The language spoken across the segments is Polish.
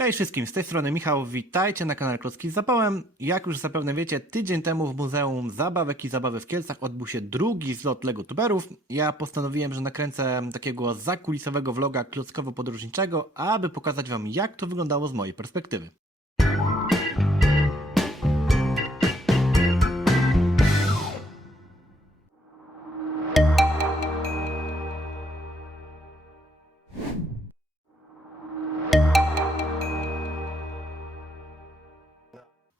Cześć wszystkim, z tej strony Michał, witajcie na kanale Klocki z Zapałem. Jak już zapewne wiecie, tydzień temu w Muzeum Zabawek i Zabawy w Kielcach odbył się drugi zlot Lego Tuberów. Ja postanowiłem, że nakręcę takiego zakulisowego vloga klockowo-podróżniczego, aby pokazać wam jak to wyglądało z mojej perspektywy.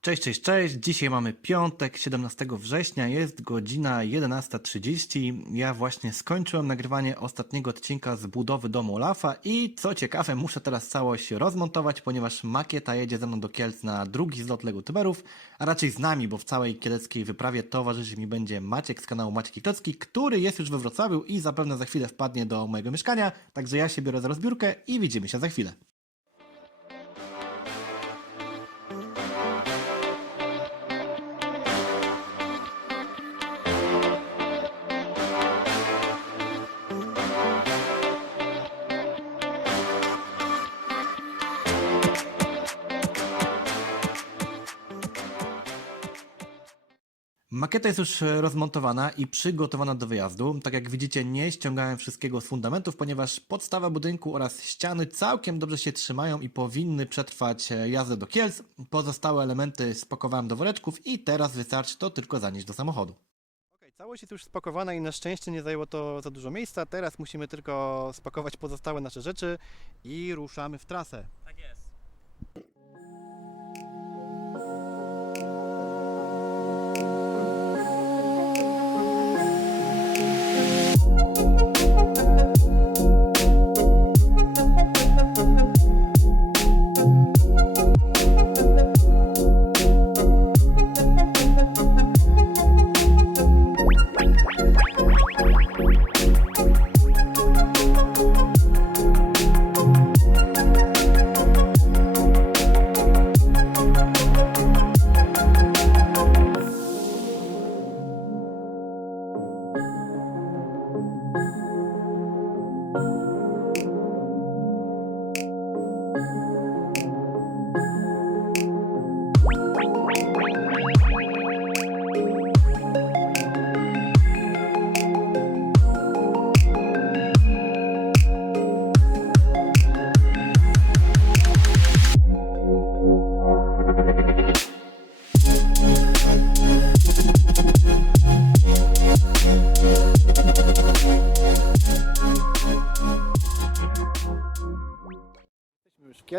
Cześć, cześć, cześć. Dzisiaj mamy piątek, 17 września, jest godzina 11.30. Ja właśnie skończyłem nagrywanie ostatniego odcinka z budowy domu Olafa i co ciekawe, muszę teraz całość rozmontować, ponieważ makieta jedzie ze mną do Kielc na drugi zlot Lego Tuberów, a raczej z nami, bo w całej kieleckiej wyprawie towarzyszy mi będzie Maciek z kanału Maciek i Klocki, który jest już we Wrocławiu i zapewne za chwilę wpadnie do mojego mieszkania, także ja się biorę za rozbiórkę i widzimy się za chwilę. Makieta jest już e, rozmontowana i przygotowana do wyjazdu. Tak jak widzicie, nie ściągałem wszystkiego z fundamentów, ponieważ podstawa budynku oraz ściany całkiem dobrze się trzymają i powinny przetrwać e, jazdę do Kielc. Pozostałe elementy spakowałem do woreczków i teraz wystarczy to tylko zanieść do samochodu. Okej, całość jest już spakowana i na szczęście nie zajęło to za dużo miejsca. Teraz musimy tylko spakować pozostałe nasze rzeczy i ruszamy w trasę.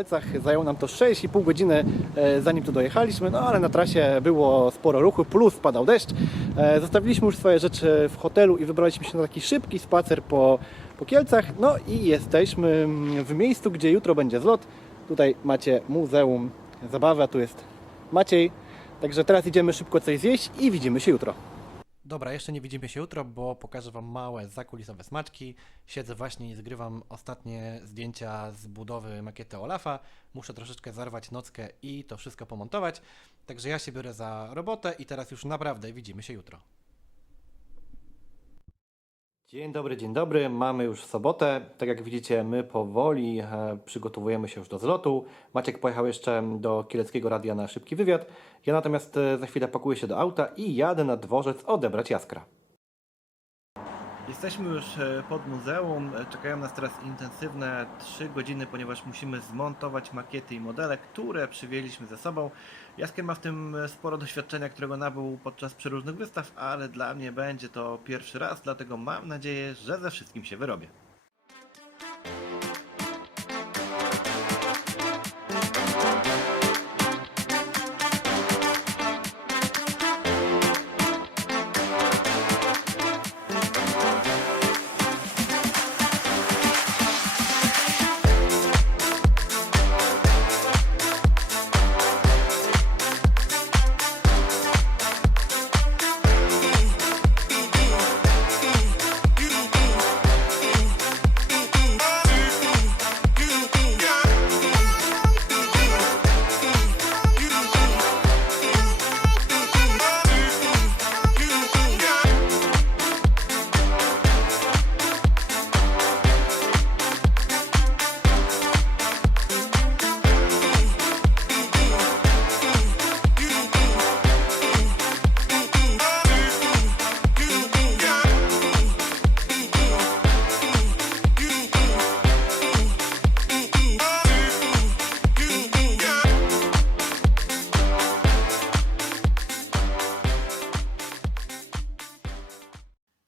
Kielcach, zajęło nam to 6,5 godziny zanim tu dojechaliśmy, no ale na trasie było sporo ruchu, plus padał deszcz. Zostawiliśmy już swoje rzeczy w hotelu i wybraliśmy się na taki szybki spacer po, po Kielcach. No i jesteśmy w miejscu, gdzie jutro będzie zlot. Tutaj macie Muzeum Zabawy, a tu jest Maciej. Także teraz idziemy szybko coś zjeść i widzimy się jutro. Dobra, jeszcze nie widzimy się jutro, bo pokażę Wam małe zakulisowe smaczki. Siedzę właśnie i zgrywam ostatnie zdjęcia z budowy makiety Olafa. Muszę troszeczkę zarwać nockę i to wszystko pomontować. Także ja się biorę za robotę i teraz już naprawdę widzimy się jutro. Dzień dobry, dzień dobry. Mamy już sobotę. Tak jak widzicie, my powoli e, przygotowujemy się już do zlotu. Maciek pojechał jeszcze do Kieleckiego Radia na szybki wywiad. Ja natomiast e, za chwilę pakuję się do auta i jadę na dworzec odebrać Jaskra. Jesteśmy już e, pod muzeum. E, Czekają nas teraz intensywne 3 godziny, ponieważ musimy zmontować makiety i modele, które przywieźliśmy ze sobą. Jaskier ma w tym e, sporo doświadczenia, którego nabył podczas przeróżnych wystaw, ale dla mnie będzie to pierwszy raz, dlatego mam nadzieję, że ze wszystkim się wyrobię.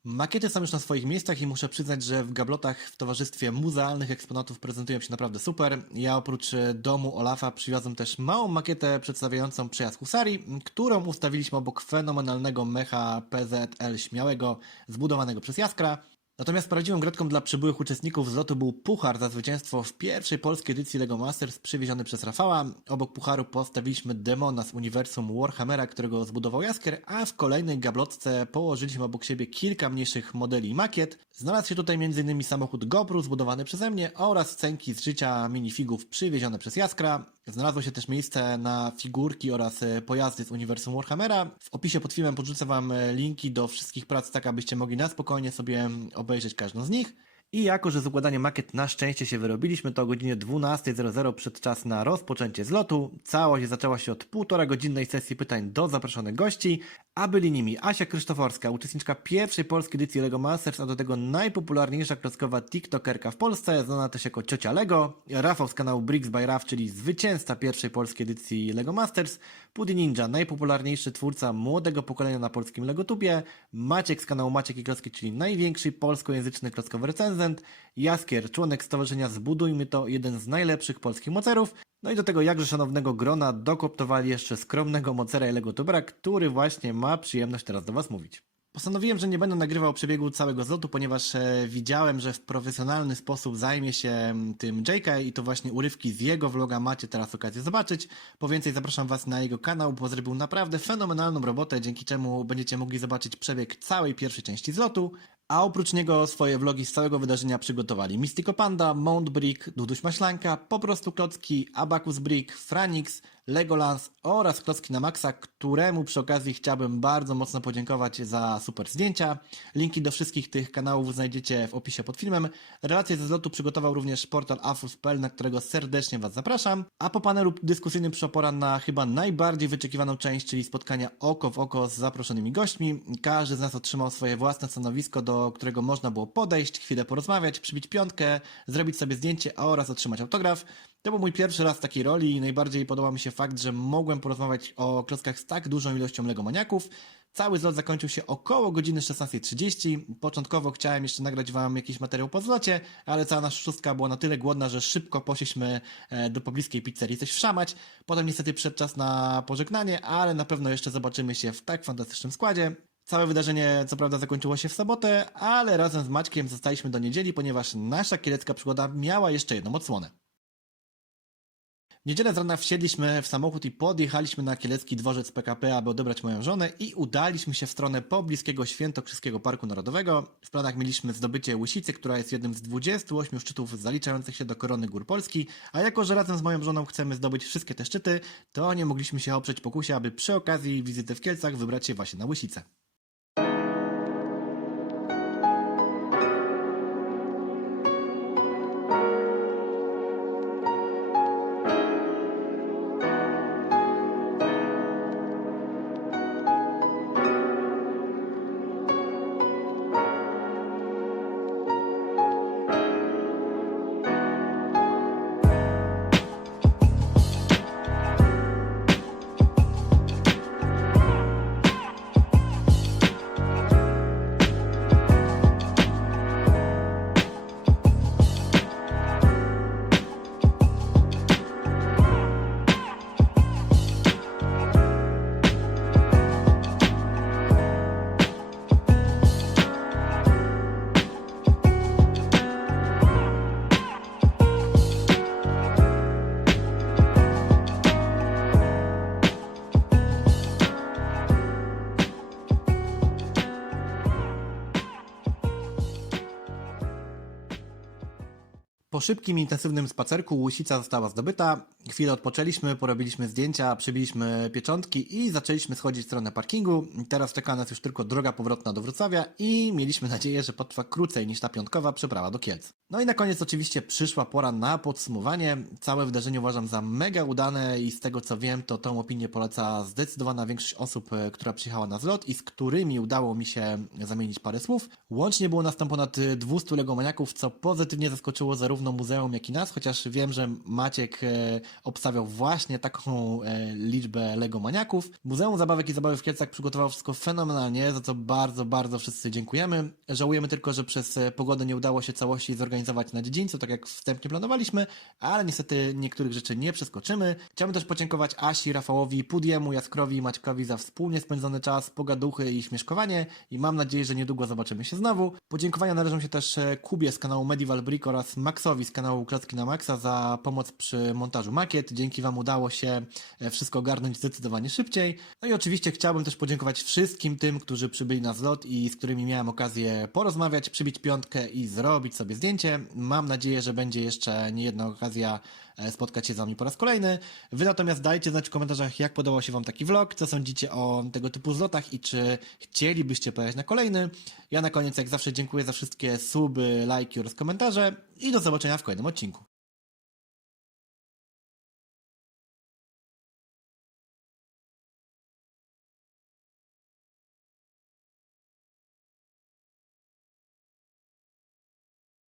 Makiety są już na swoich miejscach i muszę przyznać, że w gablotach w towarzystwie muzealnych eksponatów prezentują się naprawdę super. Ja oprócz e, domu Olafa przywiozłem też małą makietę przedstawiającą przejazd Husarii, którą ustawiliśmy obok fenomenalnego mecha PZL śmiałego zbudowanego przez Jaskra. Natomiast prawdziwą gratką dla przybyłych uczestników zlotu był puchar za zwycięstwo w pierwszej polskiej edycji LEGO Masters przywieziony przez Rafała. Obok pucharu postawiliśmy demona z uniwersum Warhammera, którego zbudował Jaskier, a w kolejnej gablotce położyliśmy obok siebie kilka mniejszych modeli i makiet. Znalazł się tutaj m.in. samochód GoPro zbudowany przeze mnie oraz scenki z życia minifigów przywiezione przez Jaskra. Znalazło się też miejsce na figurki oraz pojazdy z uniwersum Warhammera. W opisie pod filmem podrzucę Wam linki do wszystkich prac, tak abyście mogli na spokojnie sobie obejrzeć każdą z nich. I jako, że z układaniem makiet na szczęście się wyrobiliśmy, to o godzinie 12.00 przed czas na rozpoczęcie zlotu. Całość zaczęła się od półtora godzinnej sesji pytań do zaproszonych gości, a byli nimi Asia Krzysztoforska, uczestniczka pierwszej polskiej edycji LEGO Masters, a do tego najpopularniejsza klockowa tiktokerka w Polsce, znana też jako ciocia LEGO, Rafał z kanału Bricks by Raf, czyli zwycięzca pierwszej polskiej edycji LEGO Masters, Pudy Ninja, najpopularniejszy twórca młodego pokolenia na polskim LEGOTubie, Maciek z kanału Maciek i Klocki, czyli największy polskojęzyczny klockowy recenzent, Jaskier, członek stowarzyszenia Zbudujmy to, jeden z najlepszych polskich mocerów, no i do tego jakże szanownego grona dokoptowali jeszcze skromnego mocera i legotubera, który właśnie ma przyjemność teraz do Was mówić. Postanowiłem, że nie będę nagrywał przebiegu całego zlotu, ponieważ e, widziałem, że w profesjonalny sposób zajmie się tym JK i to właśnie urywki z jego vloga macie teraz okazję zobaczyć. Po więcej zapraszam Was na jego kanał, bo zrobił naprawdę fenomenalną robotę, dzięki czemu będziecie mogli zobaczyć przebieg całej pierwszej części zlotu. A oprócz niego swoje vlogi z całego wydarzenia przygotowali Mystico Panda, Mount Brick, Duduś Maślanka, Po prostu Klocki, Abacus Brick, Franix, Legolas oraz Klocki na Maxa, któremu przy okazji chciałbym bardzo mocno podziękować za super zdjęcia. Linki do wszystkich tych kanałów znajdziecie w opisie pod filmem. Relacje ze zlotu przygotował również portal afus.pl, na którego serdecznie Was zapraszam. A po panelu dyskusyjnym przyszła pora na chyba najbardziej wyczekiwaną część, czyli spotkania oko w oko z zaproszonymi gośćmi. Każdy z nas otrzymał swoje własne stanowisko, do którego można było podejść, chwilę porozmawiać, przybić piątkę, zrobić sobie zdjęcie oraz otrzymać autograf. To był mój pierwszy raz w takiej roli i najbardziej podobał mi się fakt, że mogłem porozmawiać o klockach z tak dużą ilością legomaniaków. Cały zlot zakończył się około godziny 16.30. Początkowo chciałem jeszcze nagrać Wam jakiś materiał po zlocie, ale cała nasza szóstka była na tyle głodna, że szybko poszliśmy e, do pobliskiej pizzerii coś wszamać. Potem niestety przyszedł czas na pożegnanie, ale na pewno jeszcze zobaczymy się w tak fantastycznym składzie. Całe wydarzenie co prawda zakończyło się w sobotę, ale razem z Maćkiem zostaliśmy do niedzieli, ponieważ nasza kielecka przygoda miała jeszcze jedną odsłonę. Niedzielę z rana wsiedliśmy w samochód i podjechaliśmy na kielecki dworzec PKP, aby odebrać moją żonę i udaliśmy się w stronę pobliskiego Świętokrzyskiego Parku Narodowego. W planach mieliśmy zdobycie Łysicy, która jest jednym z 28 szczytów zaliczających się do korony gór Polski, a jako, że razem z moją żoną chcemy zdobyć wszystkie te szczyty, to nie mogliśmy się oprzeć pokusie, aby przy okazji wizyty w Kielcach wybrać się właśnie na Łysicę. Po szybkim, intensywnym spacerku łysica została zdobyta. Chwilę odpoczęliśmy, porobiliśmy zdjęcia, przybiliśmy pieczątki i zaczęliśmy schodzić w stronę parkingu. Teraz czeka nas już tylko droga powrotna do Wrocławia i mieliśmy nadzieję, że potrwa krócej niż ta piątkowa przeprawa do Kielc. No i na koniec oczywiście przyszła pora na podsumowanie. Całe wydarzenie uważam za mega udane i z tego co wiem, to tą opinię poleca zdecydowana większość osób, e, która przyjechała na zlot i z którymi udało mi się zamienić parę słów. Łącznie było nas tam ponad 200 legomaniaków, co pozytywnie zaskoczyło zarówno muzeum, jak i nas, chociaż wiem, że Maciek e, obstawiał właśnie taką e, liczbę Lego maniaków. Muzeum Zabawek i Zabawy w Kielcach przygotowało wszystko fenomenalnie, za co bardzo, bardzo wszyscy dziękujemy. Żałujemy tylko, że przez e, pogodę nie udało się całości zorganizować na dziedzińcu, tak jak wstępnie planowaliśmy, ale niestety niektórych rzeczy nie przeskoczymy. Chciałbym też podziękować Asi, Rafałowi, Pudiemu, Jaskrowi i Maćkowi za wspólnie spędzony czas, pogaduchy i śmieszkowanie i mam nadzieję, że niedługo zobaczymy się znowu. Podziękowania należą się też Kubie z kanału Medieval Brick oraz Maxowi z kanału Klocki na Maxa za pomoc przy montażu makiet. Dzięki Wam udało się e, wszystko ogarnąć zdecydowanie szybciej. No i oczywiście chciałbym też podziękować wszystkim tym, którzy przybyli na zlot i z którymi miałem okazję porozmawiać, przybić piątkę i zrobić sobie zdjęcie. Mam nadzieję, że będzie jeszcze niejedna okazja e, spotkać się z Wami po raz kolejny. Wy natomiast dajcie znać w komentarzach, jak podobał się Wam taki vlog, co sądzicie o tego typu zlotach i czy chcielibyście pojechać na kolejny. Ja na koniec, jak zawsze, dziękuję za wszystkie suby, lajki oraz komentarze i do zobaczenia w kolejnym odcinku.